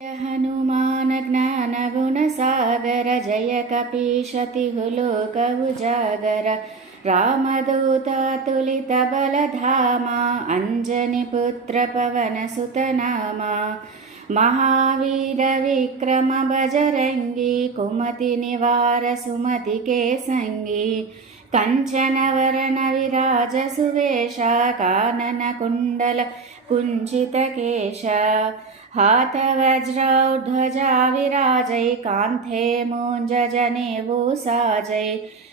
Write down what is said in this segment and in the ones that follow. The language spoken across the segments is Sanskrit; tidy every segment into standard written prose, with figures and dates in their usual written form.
हनुमान ज्ञान गुण सागर जय कपीशतिहुलोक उजागर रामदूत तुलित बलधामा अंजनी पुत्र पवन सुत नामा महावीर विक्रम बजरंगी कुमति निवार सुमति के संगी कंचन वरण विराज सुवेशा कानन कुंडल कुंचित केश हाथ वज्र ध्वजा विराजै कांथे मूंज जनेऊ साजै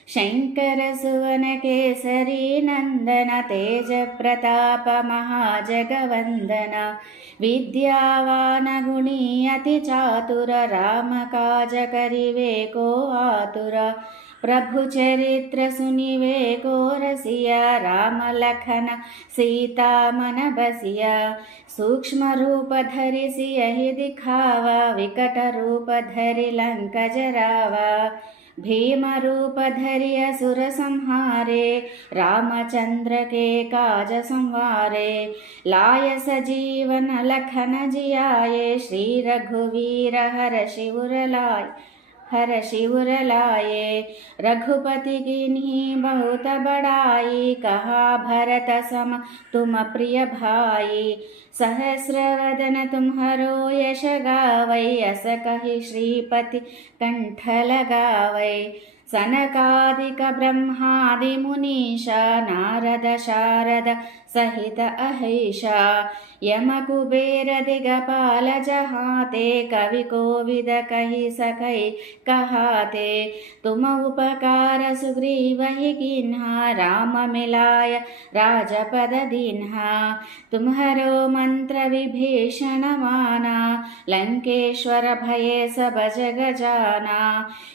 शंकर सुवन केसरी नंदन तेज प्रताप महाजगवंदन विद्यावान गुणी अति चातुर राम काज करिवे को आतुर प्रभु चरित्र सुनिवे को रसिया राम लखन सीता मन बसिया सूक्ष्म रूप धरि सियहि दिखावा विकट रूप धरि लंक जरावा भीम रूप धरि असुर संहारे रामचंद्र के काज संवारे लाय सजीवन लखन जियाये श्री रघुवीर हर शिवर लाए रघुपति कीन्ही बहुत बड़ाई कहा भरत सम तुम प्रिय भाई सहस्र वदन तुम्हरो यश गावै अस कहि श्रीपति कंठ लगावै सनकादिक ब्रह्मादि मुनीषा नारद शारद सहित अहिषा यम कुबेर दिगपाल जहाते कवि कोविद कहि सकै कहाते तुम उपकार सुग्रीवहि कीन्हा राम मिलाय राजपद दीन्हा तुम्हरो मंत्र विभीषण माना लंकेश्वर भये सब जग जाना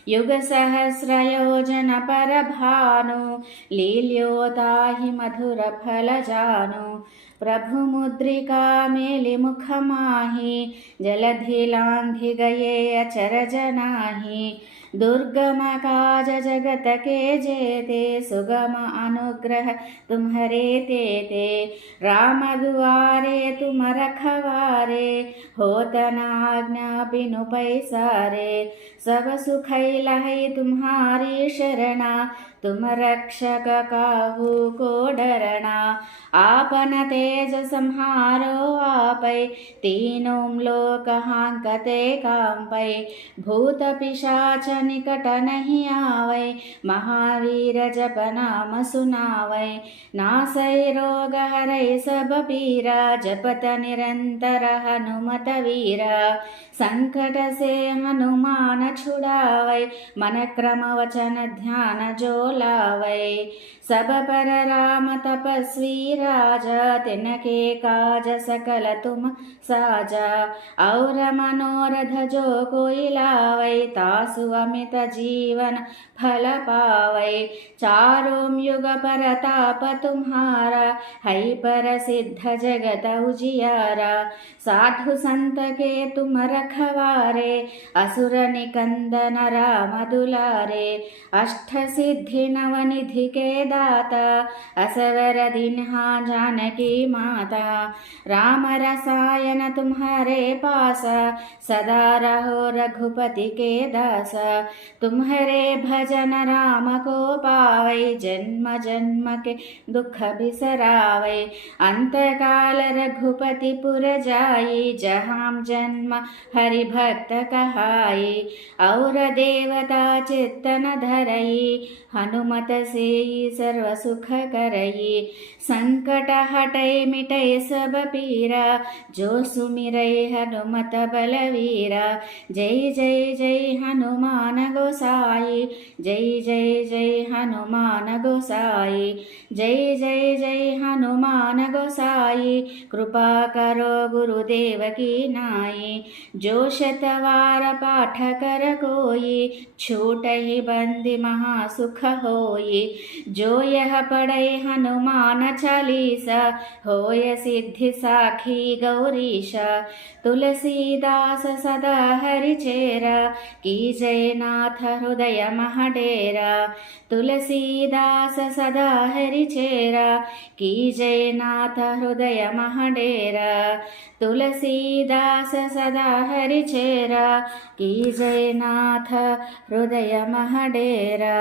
युग सहस्र योजन पर भानु लील्यो ताहि मधुर फल जानु प्रभु मुद्रिका मेलि मुख माहि जलधि लांघि गए अचरज नाही दुर्गम काज जगत के जेते सुगम अनुग्रह तुम्हरे तेते राम दुआरे तुम रखवारे होत न आज्ञा बिनु पैसारे सब सुखै लहै तुम्हारी शरणा तुम रक्षक काहू को डरना आपन तेज संहारो आपै तीनों लोक हांकते कांपै भूत पिशाच निकट नहीं आवै महावीर जप नाम सुनावै नासै रोग हरै सब पीरा जपत निरंतर हनुमत वीरा संकट से हनुमान छुड़ावै मन क्रम वचन ध्यान जो लावै सब पर राम तपस्वी राजा तिनके काज सकल तुम साजा और मनोरथ जो कोई लावै तासु अमित जीवन फल पावै चारों युग परताप तुम्हारा है पर सिद्ध जगत उजियारा साधु संत के तुम रखवारे असुर निकंदन राम दुलारे अष्ट सिद्धि नवनिधि के दाता असवर दीन्हा जानकी माता राम रसायन तुम्हारे पासा सदा रहो रघुपति के दासा तुम्हारे भजन राम को पावै जन्म जन्म के दुख बिसरावै अंत काल रघुपति पुर जाई जहाँ जन्म हरि भक्त कहाई और देवता चित्तन धरई हनुमत से सर्व सुख करई संकट हटै मिटै सब पीरा जो सुमिरै हनुमत बलवीरा जय जय जय हनुमान गोसाई जय जय जय हनुमान गोसाई जय जय जय हनुमान गोसाई कृपा करो गुरुदेव की नाई जो शतवार पाठ कर कोई छूट ही बंदी महासुख होई जो यह पढ़ै हनुमान चालीसा होय सिद्धि साखी गौरीशा तुलसीदास तुलसीदास सदा हरिचेरा की जयनाथ हृदय महडेरा तुलसीदास सदा हरिचेरा की जयनाथ हृदय महडेरा तुलसीदास सदा हरिचेरा की जयनाथ हृदय महडेरा।